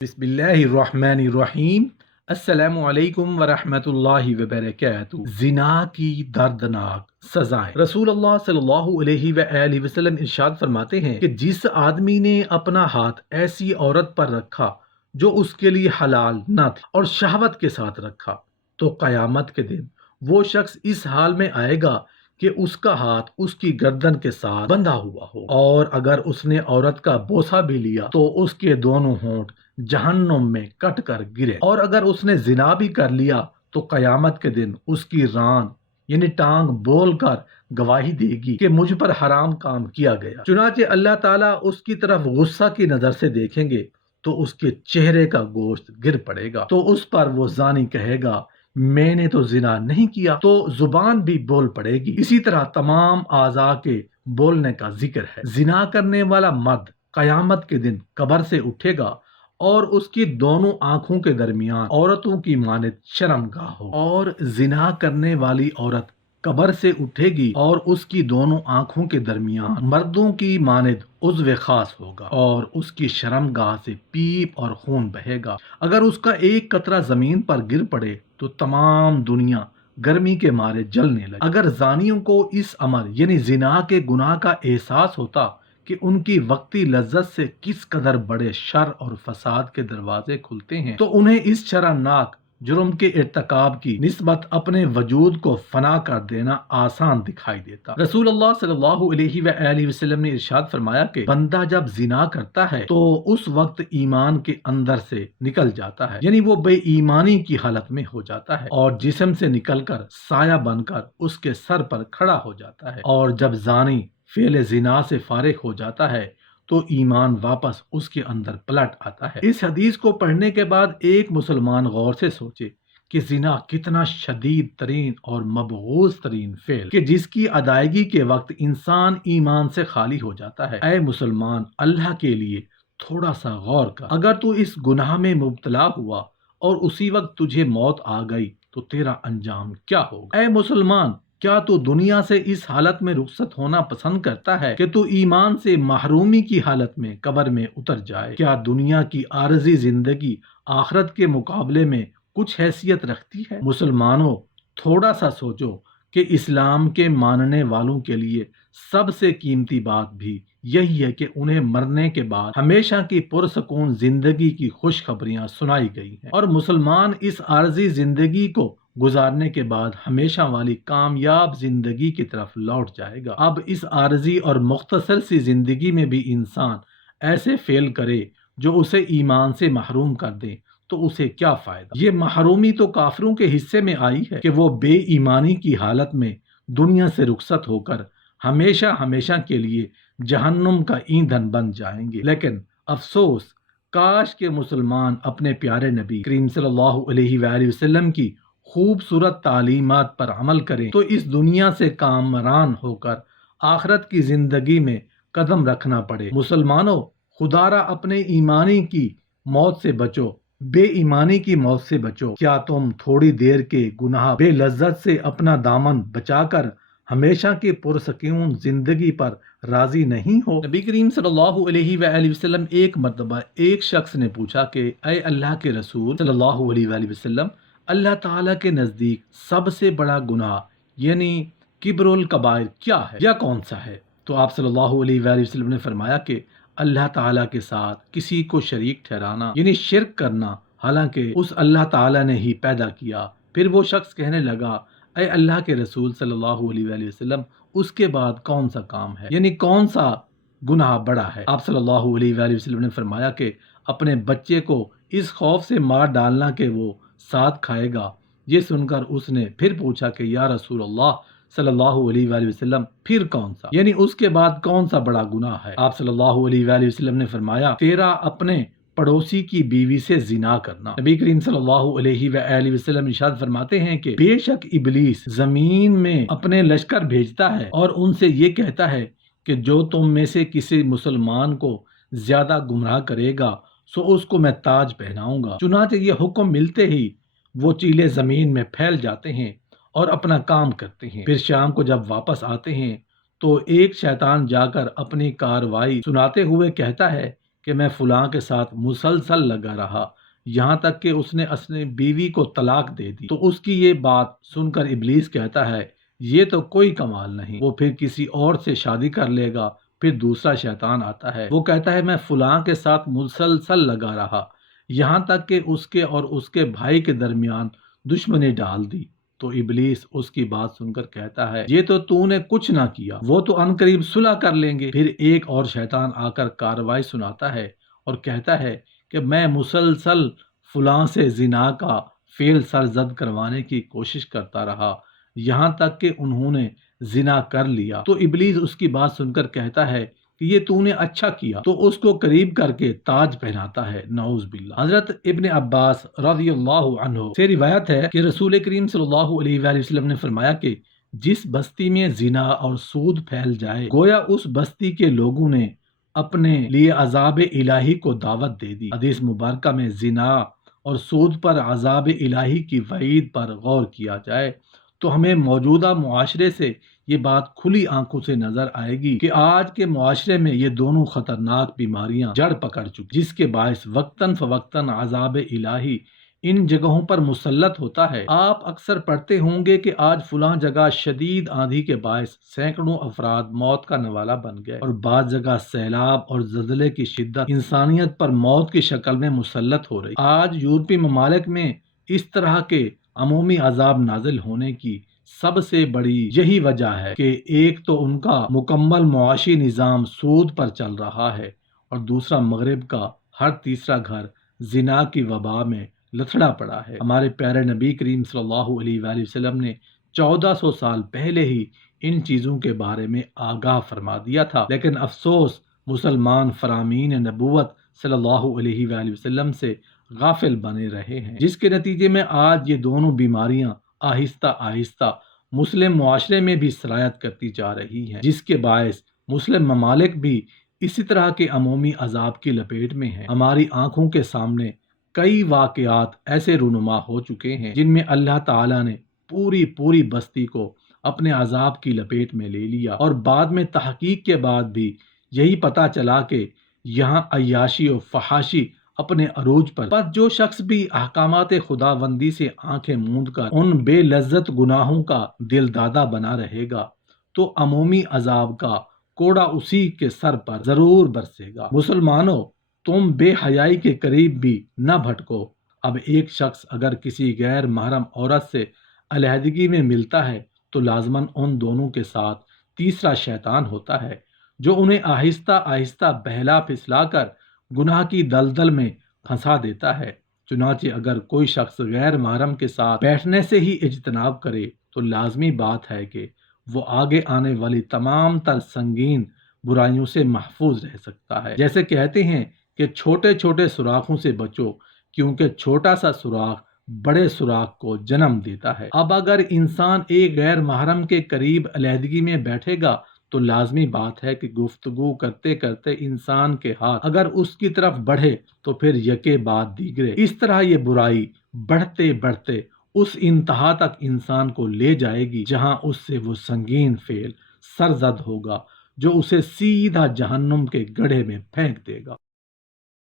بسم اللہ الرحمن الرحیم۔ السلام علیکم ورحمۃ اللہ وبرکاتہ۔ زنا کی دردناک سزائیں۔ رسول اللہ صلی اللہ علیہ وآلہ وسلم ارشاد فرماتے ہیں کہ جس آدمی نے اپنا ہاتھ ایسی عورت پر رکھا جو اس کے لیے حلال نہ تھی اور شہوت کے ساتھ رکھا تو قیامت کے دن وہ شخص اس حال میں آئے گا کہ اس کا ہاتھ اس کی گردن کے ساتھ بندھا ہوا ہو، اور اگر اس نے عورت کا بوسہ بھی لیا تو اس کے دونوں ہونٹ جہنم میں کٹ کر گرے، اور اگر اس نے زنا بھی کر لیا تو قیامت کے دن اس کی ران یعنی ٹانگ بول کر گواہی دے گی کہ مجھ پر حرام کام کیا گیا۔ چنانچہ اللہ تعالیٰ اس کی طرف غصہ کی نظر سے دیکھیں گے تو اس کے چہرے کا گوشت گر پڑے گا، تو اس پر وہ زانی کہے گا میں نے تو زنا نہیں کیا، تو زبان بھی بول پڑے گی۔ اسی طرح تمام اعضاء کے بولنے کا ذکر ہے۔ زنا کرنے والا مرد قیامت کے دن قبر سے اٹھے گا اور اس کی دونوں آنکھوں کے درمیان عورتوں کی مانند شرمگاہ ہو، اور زنا کرنے والی عورت قبر سے اٹھے گی اور اس کی دونوں آنکھوں کے درمیان مردوں کی مانند عضو خاص ہوگا، اور اس کی شرمگاہ سے پیپ اور خون بہے گا۔ اگر اس کا ایک قطرہ زمین پر گر پڑے تو تمام دنیا گرمی کے مارے جلنے لگے۔ اگر زانیوں کو اس امر یعنی زنا کے گناہ کا احساس ہوتا کہ ان کی وقتی لذت سے کس قدر بڑے شر اور فساد کے دروازے کھلتے ہیں تو انہیں اس شرمناک جرم کے ارتکاب کی نسبت اپنے وجود کو فنا کر دینا آسان دکھائی دیتا۔ رسول اللہ صلی اللہ علیہ وآلہ وسلم نے ارشاد فرمایا کہ بندہ جب زنا کرتا ہے تو اس وقت ایمان کے اندر سے نکل جاتا ہے، یعنی وہ بے ایمانی کی حالت میں ہو جاتا ہے، اور جسم سے نکل کر سایہ بن کر اس کے سر پر کھڑا ہو جاتا ہے، اور جب زانی فعل زنا سے فارغ ہو جاتا ہے تو ایمان واپس اس کے اندر پلٹ آتا ہے۔ اس حدیث کو پڑھنے کے بعد ایک مسلمان غور سے سوچے کہ زنا کتنا شدید ترین اور مبغوض ترین فعل کہ جس کی ادائیگی کے وقت انسان ایمان سے خالی ہو جاتا ہے۔ اے مسلمان، اللہ کے لیے تھوڑا سا غور کر، اگر تو اس گناہ میں مبتلا ہوا اور اسی وقت تجھے موت آ گئی تو تیرا انجام کیا ہوگا؟ اے مسلمان، کیا تو دنیا سے اس حالت میں رخصت ہونا پسند کرتا ہے کہ تو ایمان سے محرومی کی حالت میں قبر میں اتر جائے؟ کیا دنیا کی عارضی زندگی آخرت کے مقابلے میں کچھ حیثیت رکھتی ہے؟ مسلمانوں، تھوڑا سا سوچو کہ اسلام کے ماننے والوں کے لیے سب سے قیمتی بات بھی یہی ہے کہ انہیں مرنے کے بعد ہمیشہ کی پرسکون زندگی کی خوشخبریاں سنائی گئی ہیں، اور مسلمان اس عارضی زندگی کو گزارنے کے بعد ہمیشہ والی کامیاب زندگی کی طرف لوٹ جائے گا۔ اب اس عارضی اور مختصر سی زندگی میں بھی انسان ایسے فعل کرے جو اسے ایمان سے محروم کر دے تو اسے کیا فائدہ؟ یہ محرومی تو کافروں کے حصے میں آئی ہے کہ وہ بے ایمانی کی حالت میں دنیا سے رخصت ہو کر ہمیشہ ہمیشہ کے لیے جہنم کا ایندھن بن جائیں گے۔ لیکن افسوس، کاش کہ مسلمان اپنے پیارے نبی کریم صلی اللہ علیہ وآلہ وسلم کی خوبصورت تعلیمات پر عمل کریں تو اس دنیا سے کامران ہو کر آخرت کی زندگی میں قدم رکھنا پڑے۔ مسلمانوں، خدا را اپنے ایمانی کی موت سے بچو، بے ایمانی کی موت سے بچو۔ کیا تم تھوڑی دیر کے گناہ بے لذت سے اپنا دامن بچا کر ہمیشہ کی پرسکون زندگی پر راضی نہیں ہو؟ نبی کریم صلی اللہ علیہ وآلہ وسلم ایک مرتبہ ایک شخص نے پوچھا کہ اے اللہ کے رسول صلی اللہ علیہ وآلہ وسلم، اللہ تعالیٰ کے نزدیک سب سے بڑا گناہ یعنی کبر الکبائر کیا ہے یا کون سا ہے؟ تو آپ صلی اللہ علیہ وآلہ وسلم نے فرمایا کہ اللہ تعالیٰ کے ساتھ کسی کو شریک ٹھہرانا یعنی شرک کرنا، حالانکہ اس اللہ تعالیٰ نے ہی پیدا کیا۔ پھر وہ شخص کہنے لگا اے اللہ کے رسول صلی اللہ علیہ وآلہ وسلم، اس کے بعد کون سا کام ہے یعنی کون سا گناہ بڑا ہے؟ آپ صلی اللہ علیہ وآلہ وسلم نے فرمایا کہ اپنے بچے کو اس خوف سے مار ڈالنا کہ وہ ساتھ کھائے گا۔ یہ سن کر اس نے پھر پوچھا کہ یا رسول اللہ صلی اللہ علیہ وآلہ وسلم، پھر کون سا یعنی اس کے بعد کون سا بڑا گناہ ہے؟ آپ صلی اللہ علیہ وآلہ وسلم نے فرمایا تیرا اپنے پڑوسی کی بیوی سے زنا کرنا۔ نبی کریم صلی اللہ علیہ وآلہ وسلم ارشاد فرماتے ہیں کہ بے شک ابلیس زمین میں اپنے لشکر بھیجتا ہے اور ان سے یہ کہتا ہے کہ جو تم میں سے کسی مسلمان کو زیادہ گمراہ کرے گا سو اس کو میں تاج پہناؤں گا۔ چنانچہ یہ حکم ملتے ہی وہ چیلے زمین میں پھیل جاتے ہیں اور اپنا کام کرتے ہیں۔ پھر شام کو جب واپس آتے ہیں تو ایک شیطان جا کر اپنی کارروائی سناتے ہوئے کہتا ہے کہ میں فلاں کے ساتھ مسلسل لگا رہا یہاں تک کہ اس نے اپنی بیوی کو طلاق دے دی۔ تو اس کی یہ بات سن کر ابلیس کہتا ہے یہ تو کوئی کمال نہیں، وہ پھر کسی اور سے شادی کر لے گا۔ پھر دوسرا شیطان آتا ہے، وہ کہتا ہے میں فلاں کے ساتھ مسلسل لگا رہا یہاں تک کہ اس کے اور اس کے بھائی کے درمیان دشمنی ڈال دی۔ تو ابلیس اس کی بات سن کر کہتا ہے یہ تو نے کچھ نہ کیا، وہ تو عنقریب صلح کر لیں گے۔ پھر ایک اور شیطان آ کر کارروائی سناتا ہے اور کہتا ہے کہ میں مسلسل فلاں سے زنا کا فعل سرزد کروانے کی کوشش کرتا رہا یہاں تک کہ انہوں نے زنا کر لیا۔ تو ابلیس اس کی بات سن کر کہتا ہے کہ یہ تو نے اچھا کیا، تو اس کو قریب کر کے تاج پہناتا ہے، نعوذ باللہ۔ حضرت ابن عباس رضی اللہ عنہ سے روایت ہے کہ رسول کریم صلی اللہ علیہ وآلہ وسلم نے فرمایا کہ جس بستی میں زنا اور سود پھیل جائے گویا اس بستی کے لوگوں نے اپنے لیے عذاب الہی کو دعوت دے دی۔ حدیث مبارکہ میں زنا اور سود پر عذاب الہی کی وعید پر غور کیا جائے تو ہمیں موجودہ معاشرے سے یہ بات کھلی آنکھوں سے نظر آئے گی کہ آج کے معاشرے میں یہ دونوں خطرناک بیماریاں جڑ پکڑ چکی، جس کے باعث وقتاً فوقتاً عذاب الہی ان جگہوں پر مسلط ہوتا ہے۔ آپ اکثر پڑھتے ہوں گے کہ آج فلاں جگہ شدید آندھی کے باعث سینکڑوں افراد موت کا نوالہ بن گئے، اور بعض جگہ سیلاب اور زلزلے کی شدت انسانیت پر موت کی شکل میں مسلط ہو رہی۔ آج یورپی ممالک میں اس طرح کے عمومی عذاب نازل ہونے کی سب سے بڑی یہی وجہ ہے کہ ایک تو ان کا مکمل معاشی نظام سود پر چل رہا ہے اور دوسرا مغرب کا ہر تیسرا گھر زنا کی وبا میں لتھڑا پڑا ہے۔ ہمارے پیارے نبی کریم صلی اللہ علیہ وآلہ وسلم نے 1400 سال پہلے ہی ان چیزوں کے بارے میں آگاہ فرما دیا تھا، لیکن افسوس مسلمان فرامین نبوت صلی اللہ علیہ وآلہ وسلم سے غافل بنے رہے ہیں، جس کے نتیجے میں آج یہ دونوں بیماریاں آہستہ آہستہ مسلم معاشرے میں بھی سرایت کرتی جا رہی ہیں، جس کے باعث مسلم ممالک بھی اسی طرح کے عمومی عذاب کی لپیٹ میں ہیں۔ ہماری آنکھوں کے سامنے کئی واقعات ایسے رونما ہو چکے ہیں جن میں اللہ تعالیٰ نے پوری بستی کو اپنے عذاب کی لپیٹ میں لے لیا، اور بعد میں تحقیق کے بعد بھی یہی پتہ چلا کہ یہاں عیاشی و فحاشی اپنے عروج پر جو شخص بھی احکامات خداوندی سے آنکھیں موند کر ان بے لذت گناہوں کا دل دادا بنا رہے گا تو عمومی عذاب کا کوڑا اسی کے سر پر ضرور برسے گا۔ مسلمانوں، تم بے حیائی کے قریب بھی نہ بھٹکو۔ اب ایک شخص اگر کسی غیر محرم عورت سے علیحدگی میں ملتا ہے تو لازماً ان دونوں کے ساتھ تیسرا شیطان ہوتا ہے جو انہیں آہستہ آہستہ بہلا پھسلا کر گناہ کی دلدل میں پھنسا دیتا ہے۔ چنانچہ اگر کوئی شخص غیر محرم کے ساتھ بیٹھنے سے ہی اجتناب کرے تو لازمی بات ہے کہ وہ آگے آنے والی تمام تر سنگین برائیوں سے محفوظ رہ سکتا ہے۔ جیسے کہتے ہیں کہ چھوٹے چھوٹے سوراخوں سے بچو کیونکہ چھوٹا سا سوراخ بڑے سوراخ کو جنم دیتا ہے۔ اب اگر انسان ایک غیر محرم کے قریب علیحدگی میں بیٹھے گا تو لازمی بات ہے کہ گفتگو کرتے کرتے انسان کے ہاتھ اگر اس کی طرف بڑھے تو پھر یکے بعد دیگرے اس طرح یہ برائی بڑھتے بڑھتے اس انتہا تک انسان کو لے جائے گی جہاں اس سے وہ سنگین فعل سرزد ہوگا جو اسے سیدھا جہنم کے گڑھے میں پھینک دے گا۔